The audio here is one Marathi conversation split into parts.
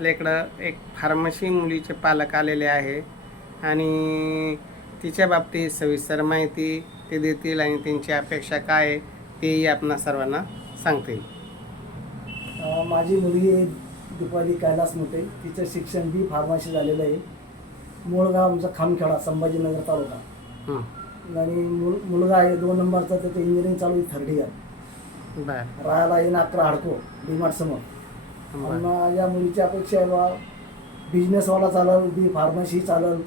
आपल्याकडं एक फार्मसी मुलीचे पालक आलेले आहे आणि तिच्या बाबतीत सविस्तर माहिती ते देतील आणि त्यांची अपेक्षा काय आहे तेही आपणा सर्वांना सांगतील. माझी मुलगी दीपाली कैलास मोठे तिचं शिक्षण बी फार्मसी झालेलं आहे. मूळ गाव आमचा खामखेडा संभाजीनगर तालुका. आणि मुल मुलगा आहे दोन नंबरचा त्याचं इंजिनिअरिंग चालू आहे थर्ड इयर राहायला येईन अकरा हाडको डीमार्ट समोर. आणि माझ्या मुलीची अपेक्षा आहे बा बिझनेसवाला चालेल बी फार्मसी चालेल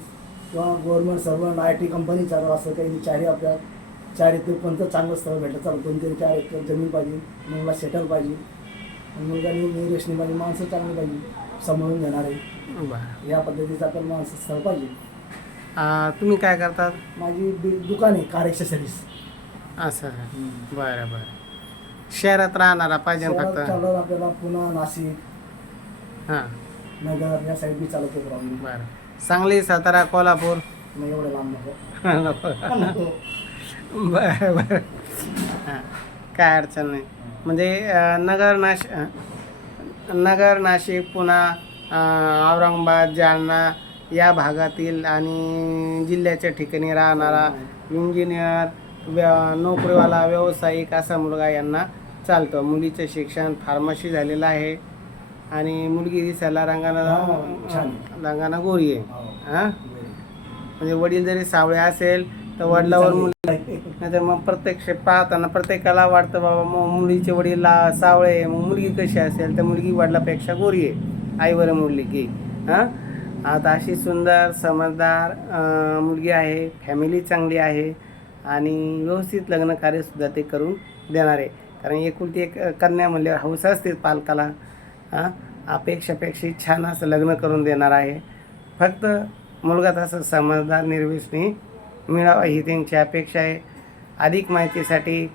किंवा गव्हर्नमेंट सर्वंट आय टी कंपनी चालेल असं काही चारही आपल्या चार एकर कोणतं चांगलं स्थळ भेटलं दोन तरी चार एकर जमीन पाहिजे मुलगा सेटल पाहिजे. आणि मुलगा निरेशनी पाहिजे माणसं चांगली पाहिजे सांभाळून घेणारे. बरं. या पद्धतीचं आपल्याला माणसं स्थळ पाहिजे. तुम्ही काय करतात माझी दुकान आहे कार एक्सेसरीज असं. बरं बरं. शहरात राहणारा पाहिजे ना फक्त. चालत आपल्याला पुन्हा नाशिक हां. नगर या साईड बी चालवतो प्रॉब्लेम बरं. सांगली सातारा कोल्हापूर? नाही एवढं लांब नको. नको. नको. बरं बरं. हां. काय अडचण नाही. म्हणजे अं, नगर नाश अं, नगर नाशिक पुणा अं, औरंगाबाद जालना या भागातील आणि जिल्ह्याच्या ठिकाणी राहणारा इंजिनियर व्य नोकरीवाला व्यावसायिक असा मुलगा यांना चालतो. मुलीचं शिक्षण फार्मसी झालेलं आहे. आणि मुलगी दिसायला हा, रंगानं छान. रंगानं गोरी आहे. हो. हां? म्हणजे वडील जरी सावळे असेल तर वडिलावर मुली नाहीतर मग प्रत्यक्ष पाहताना प्रत्येकाला वाटतं बाबा मग मुलीचे वडील ला- सावळे आहे, मग मुलगी कशी असेल? तर मुलगी वडिलापेक्षा गोरी आहे. आईवर मुलगी. की हां? आता अशी सुंदर समजदार मुलगी आहे. फॅमिली चांगली आहे. आणि व्यवस्थित लग्न कार्यसुद्धा ते करून देणार आहे. कारण एकुलती एक कन्या म्हणल्यावर हौस असते पालकाला. हां? अपेक्षापेक्षा छान असं लग्न करून देणार आहे. फक्त मुलगा तसं समजदार निर्विष्णी मिळावा ही त्यांची अपेक्षा आहे. अधिक माहितीसाठी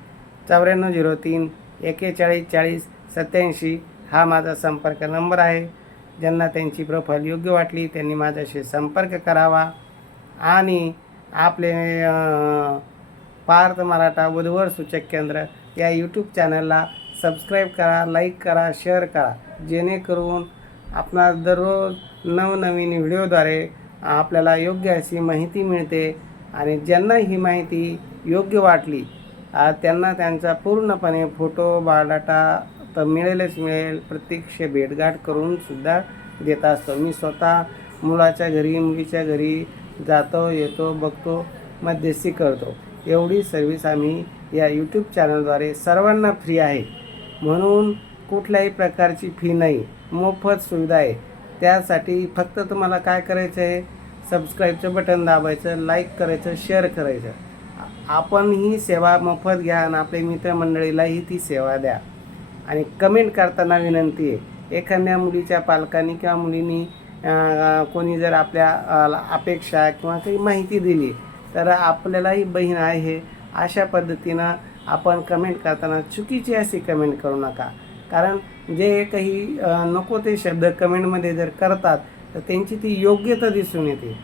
चौऱ्याण्णव झिरो तीन एकेचाळीस चाळीस सत्याऐंशी हा माझा संपर्क नंबर आहे. ज्यांना त्यांची प्रोफाईल योग्य वाटली त्यांनी माझ्याशी संपर्क करावा. आणि आपले पार्थ मराठा वधवर सूचक केंद्र या यूट्यूब चॅनलला सबस्क्राईब करा लाईक करा शेअर करा. जेणेकरून आपणा दररोज नवनवीन व्हिडिओद्वारे आपल्याला योग्य अशी माहिती मिळते आणि ज्यांना ही माहिती योग्य वाटली त्यांना त्यांचा पूर्णपणे फोटो बायोडाटा तर मिळेलच मिळेल. प्रत्यक्ष भेटगाठ करून सुद्धा देत असतो. मी स्वतः मुलाच्या घरी मुलीच्या घरी जातो येतो बघतो मध्यस्थी करतो. एवढी सर्विस आम्ही या यूट्यूब चॅनलद्वारे सर्वांना फ्री आहे. म्हणून कुठल्याही प्रकारची फी नाही मोफत सुविधा आहे. त्यासाठी फक्त तुम्हाला काय करायचं आहे? सबस्क्राईबचं बटन दाबायचं लाईक करायचं शेअर करायचं. आपण ही सेवा मोफत घ्या आणि आपल्या मित्रमंडळीलाही ती सेवा द्या. आणि कमेंट करताना विनंती आहे एखाद्या मुलीच्या पालकांनी किंवा मुलींनी कोणी जर आपल्या अपेक्षा किंवा काही माहिती दिली तर आपल्यालाही बहीण आहे. अशा पद्धतीनं आपण कमेंट करताना चुकीची अशी कमेंट करू नका. कारण जे काही नको ते शब्द कमेंटमध्ये जर करतात तर त्यांची ती योग्यता दिसून येते.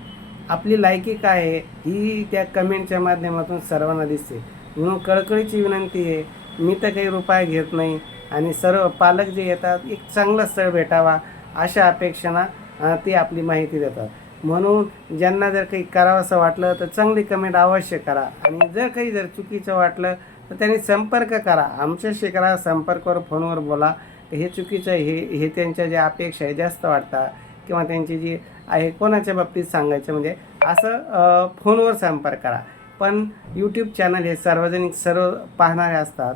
आपली लायकी काय आहे ही त्या कमेंटच्या माध्यमातून सर्वांना दिसते. म्हणून कळकळीची विनंती आहे मी तर काही रुपये घेत नाही आणि सर्व पालक जे येतात एक चांगलं स्थळ भेटावा अशा अपेक्षांना ती ते आपली माहिती देतात. म्हणून ज्यांना जर काही करावंसं वाटलं तर चांगली कमेंट अवश्य करा. आणि जर काही जर चुकीचं वाटलं तर त्यांनी संपर्क करा. आमच्याशी करा संपर्कवर फोनवर बोला. हे चुकीचं हे हे त्यांच्या ज्या अपेक्षा आहे जास्त वाटतात किंवा त्यांची जी आहे कोणाच्या बाबतीत सांगायचं म्हणजे असं फोनवर संपर्क करा. पण यूट्यूब चॅनल हे सार्वजनिक सर्व पाहणारे असतात.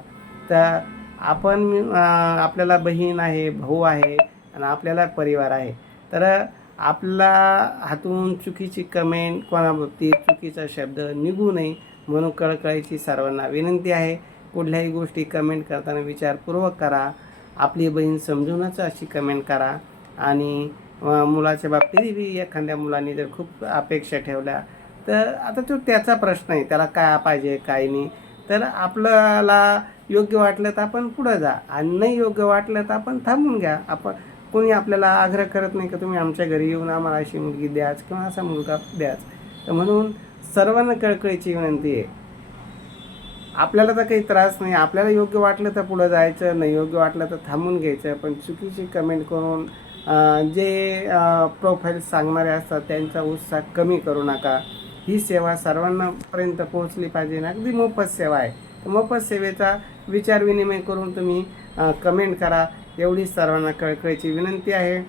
तर आपण आपल्याला बहीण आहे भाऊ आहे आणि आपल्याला परिवार आहे. तर आपला हातून चुकीची कमेंट कोणाबाबतीत चुकीचा शब्द निघू नये म्हणून कळकळीची सर्वांना विनंती आहे. कुठल्याही गोष्टी कमेंट करताना विचारपूर्वक करा. आपली बहीण समजूनच अशी कमेंट करा. आणि मुलाच्या बाबतीतही एखाद्या मुलांनी जर खूप अपेक्षा ठेवल्या तर आता तो त्याचा प्रश्न आहे त्याला काय पाहिजे काय नाही. तर आपल्याला योग्य वाटलं तर आपण पुढं जा. आणि नाही योग्य वाटलं तर आपण थांबून घ्या. आपण कोणी आपल्याला आग्रह करत नाही का तुम्ही आमच्या घरी येऊन आम्हाला अशी मुलगी द्याच किंवा असा मुलगा द्याच? तर म्हणून सर्वांना कळकळीची विनंती आहे. आपल्याला तर काही त्रास नाही. आपल्याला योग्य वाटलं तर पुढं जायचं नाही योग्य वाटलं तर थांबून घ्यायचं. पण चुकीची कमेंट करून जे प्रोफाईल सांगणारे असतात त्यांचा उत्साह कमी करू नका. ही सेवा सर्वांनापर्यंत पोहोचली पाहिजे. ना अगदी मोफत सेवा आहे. मोफत सेवेचा विचार विनिमय करून तुम्ही कमेंट करा. एवढी सर्वांना कळकळीची विनंती आहे.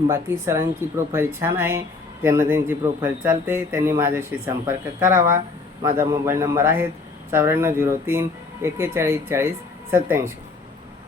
बाकी सरांची प्रोफाईल छान आहे. त्यांना त्यांची प्रोफाईल चालते. त्यांनी माझ्याशी संपर्क करावा. माझा मोबाईल नंबर आहे चौऱ्याण्णव झिरो तीन एक्केचाळीस चाळीस सत्याऐंशी